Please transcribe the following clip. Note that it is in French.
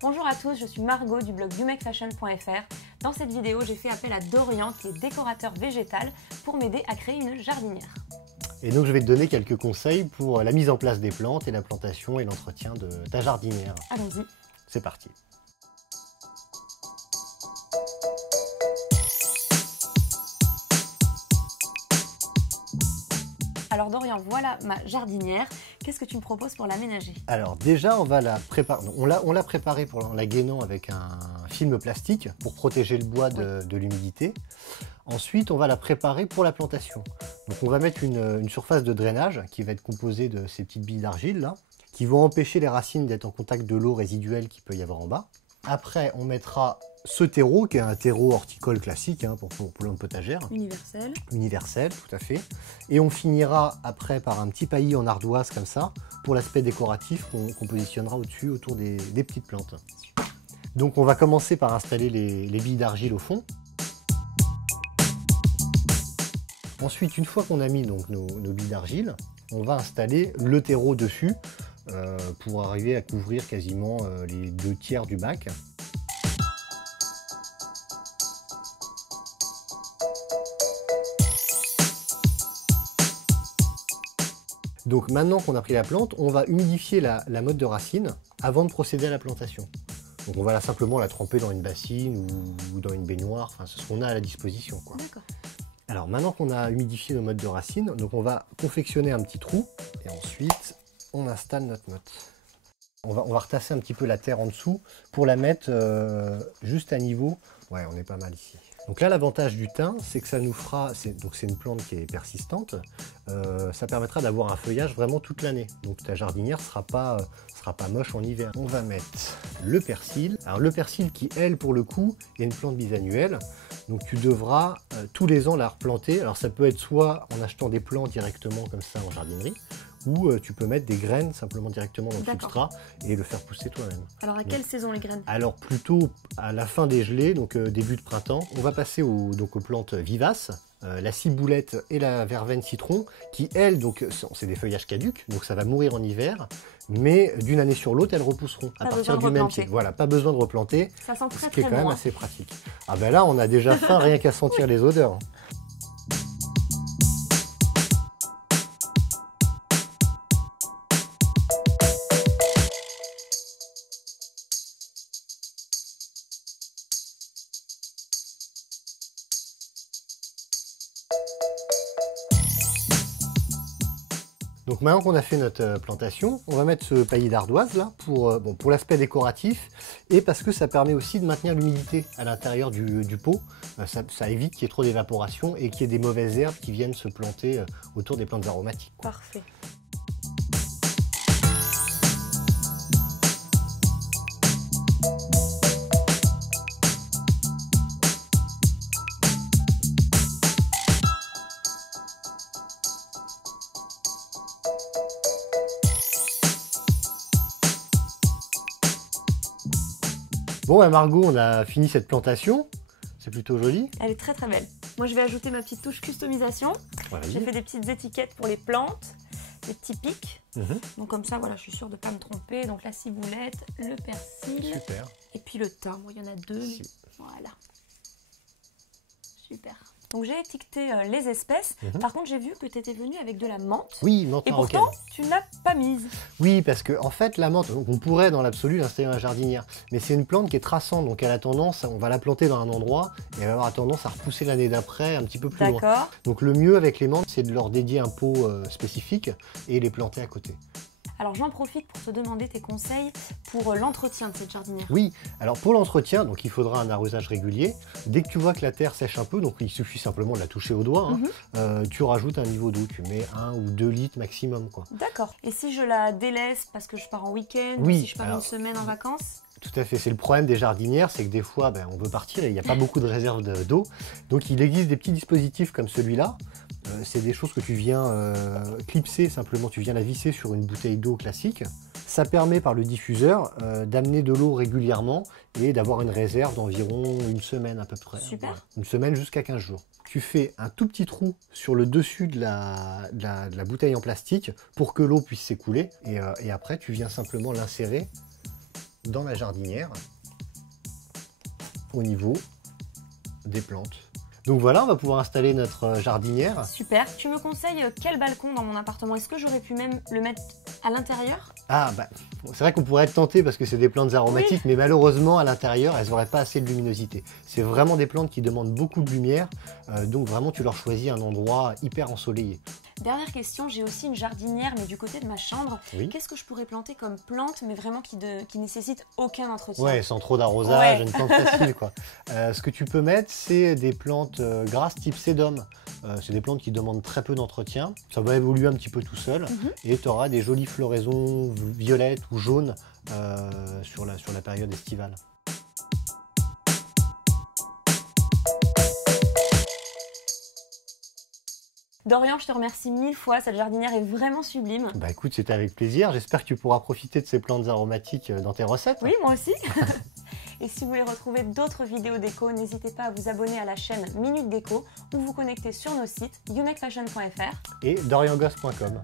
Bonjour à tous, je suis Margot du blog youmakefashion.fr. Dans cette vidéo, j'ai fait appel à Dorian qui est décorateur végétal pour m'aider à créer une jardinière. Et donc je vais te donner quelques conseils pour la mise en place des plantes et la plantation et l'entretien de ta jardinière. Allons-y. C'est parti. Alors Dorian, voilà ma jardinière. Qu'est-ce que tu me proposes pour l'aménager? Alors déjà, on va la préparer. On l'a préparée en la gainant avec un film plastique pour protéger le bois de l'humidité. Ensuite, on va la préparer pour la plantation. Donc on va mettre une surface de drainage qui va être composée de ces petites billes d'argile là, qui vont empêcher les racines d'être en contact de l'eau résiduelle qu'il peut y avoir en bas. Après, on mettra ce terreau, qui est un terreau horticole classique pour plantes potagères. Universel. Universel, tout à fait. Et on finira après par un petit paillis en ardoise comme ça, pour l'aspect décoratif qu'on positionnera au-dessus, autour des petites plantes. Donc on va commencer par installer les billes d'argile au fond. Ensuite, une fois qu'on a mis donc, nos billes d'argile, on va installer le terreau dessus pour arriver à couvrir quasiment les 2/3 du bac. Donc maintenant qu'on a pris la plante, on va humidifier la motte de racine avant de procéder à la plantation. Donc on va simplement la tremper dans une bassine ou dans une baignoire, enfin c'est ce qu'on a à la disposition, quoi. D'accord. Alors maintenant qu'on a humidifié nos mottes de racine, donc on va confectionner un petit trou et ensuite on installe notre motte. On va retasser un petit peu la terre en dessous pour la mettre juste à niveau. Ouais, on est pas mal ici. Donc là, l'avantage du thym, c'est que ça nous fera, c'est une plante qui est persistante, ça permettra d'avoir un feuillage vraiment toute l'année. Donc ta jardinière sera pas moche en hiver. On va mettre le persil. Alors le persil qui, elle, pour le coup, est une plante bisannuelle. Donc tu devras tous les ans la replanter. Alors ça peut être soit en achetant des plants directement comme ça en jardinerie, ou tu peux mettre des graines simplement directement dans le substrat et le faire pousser toi-même. Alors à quelle saison les graines? Alors plutôt à la fin des gelées, donc début de printemps. On va passer aux plantes vivaces, la ciboulette et la verveine citron, qui elles, donc c'est des feuillages caducs, donc ça va mourir en hiver, mais d'une année sur l'autre, elles repousseront à partir du même pied. Voilà, pas besoin de replanter, ça sent ce qui est quand même assez pratique. Ah ben là, on a déjà faim rien qu'à sentir les odeurs. Donc maintenant qu'on a fait notre plantation, on va mettre ce paillis d'ardoise là pour l'aspect décoratif et parce que ça permet aussi de maintenir l'humidité à l'intérieur du pot. Ça évite qu'il y ait trop d'évaporation et qu'il y ait des mauvaises herbes qui viennent se planter autour des plantes aromatiques. Parfait. Bon, Margot, on a fini cette plantation. C'est plutôt joli. Elle est très très belle. Moi, je vais ajouter ma petite touche customisation. J'ai fait des petites étiquettes pour les plantes, des petits pics. Donc comme ça, voilà, je suis sûre de ne pas me tromper. Donc la ciboulette, le persil. Super. Et puis le thym. Bon, il y en a deux. Mais... Voilà. Super. Donc j'ai étiqueté les espèces. Par contre, j'ai vu que tu étais venu avec de la menthe. Oui, menthe marocaine. Et pourtant, tu n'as pas mise. Oui, parce que en fait, la menthe, on pourrait dans l'absolu l'installer dans la jardinière. Mais c'est une plante qui est traçante, donc elle a tendance, on va la planter dans un endroit et elle va avoir tendance à repousser l'année d'après un petit peu plus loin. D'accord. Donc le mieux avec les menthes, c'est de leur dédier un pot spécifique et les planter à côté. Alors j'en profite pour te demander tes conseils pour l'entretien de cette jardinière. Oui, alors pour l'entretien, donc il faudra un arrosage régulier. Dès que tu vois que la terre sèche un peu, donc il suffit simplement de la toucher au doigt, tu rajoutes un niveau d'eau, tu mets 1 ou 2 litres maximum, quoi. D'accord. Et si je la délaisse parce que je pars en week-end, ou si je pars une semaine en vacances? Tout à fait, c'est le problème des jardinières, c'est que des fois on veut partir et il n'y a pas beaucoup de réserves d'eau. Donc il existe des petits dispositifs comme celui-là. C'est des choses que tu viens clipser simplement, tu viens la visser sur une bouteille d'eau classique. Ça permet par le diffuseur d'amener de l'eau régulièrement et d'avoir une réserve d'environ une semaine à peu près. Super. Voilà. Une semaine jusqu'à 15 jours. Tu fais un tout petit trou sur le dessus de la bouteille en plastique pour que l'eau puisse s'écouler. Et après, tu viens simplement l'insérer dans la jardinière au niveau des plantes. Donc voilà, on va pouvoir installer notre jardinière. Super. Tu me conseilles quel balcon dans mon appartement? Est-ce que j'aurais pu même le mettre à l'intérieur? Ah bah, c'est vrai qu'on pourrait être tenté parce que c'est des plantes aromatiques, oui. Mais malheureusement à l'intérieur, elles n'auraient pas assez de luminosité. C'est vraiment des plantes qui demandent beaucoup de lumière, donc vraiment tu leur choisis un endroit hyper ensoleillé. Dernière question, j'ai aussi une jardinière, mais du côté de ma chambre. Oui. Qu'est-ce que je pourrais planter comme plante, mais vraiment qui nécessite aucun entretien? Ouais, sans trop d'arrosage, une plante facile quoi. Ce que tu peux mettre, c'est des plantes grasses type sédum. C'est des plantes qui demandent très peu d'entretien. Ça va évoluer un petit peu tout seul. Et tu auras des jolies floraisons violettes ou jaunes sur la période estivale. Dorian, je te remercie 1000 fois, cette jardinière est vraiment sublime. Bah écoute, c'était avec plaisir. J'espère que tu pourras profiter de ces plantes aromatiques dans tes recettes. Oui, moi aussi. Et si vous voulez retrouver d'autres vidéos déco, n'hésitez pas à vous abonner à la chaîne Minute Déco ou vous connecter sur nos sites youmekfashion.fr et doriangos.com.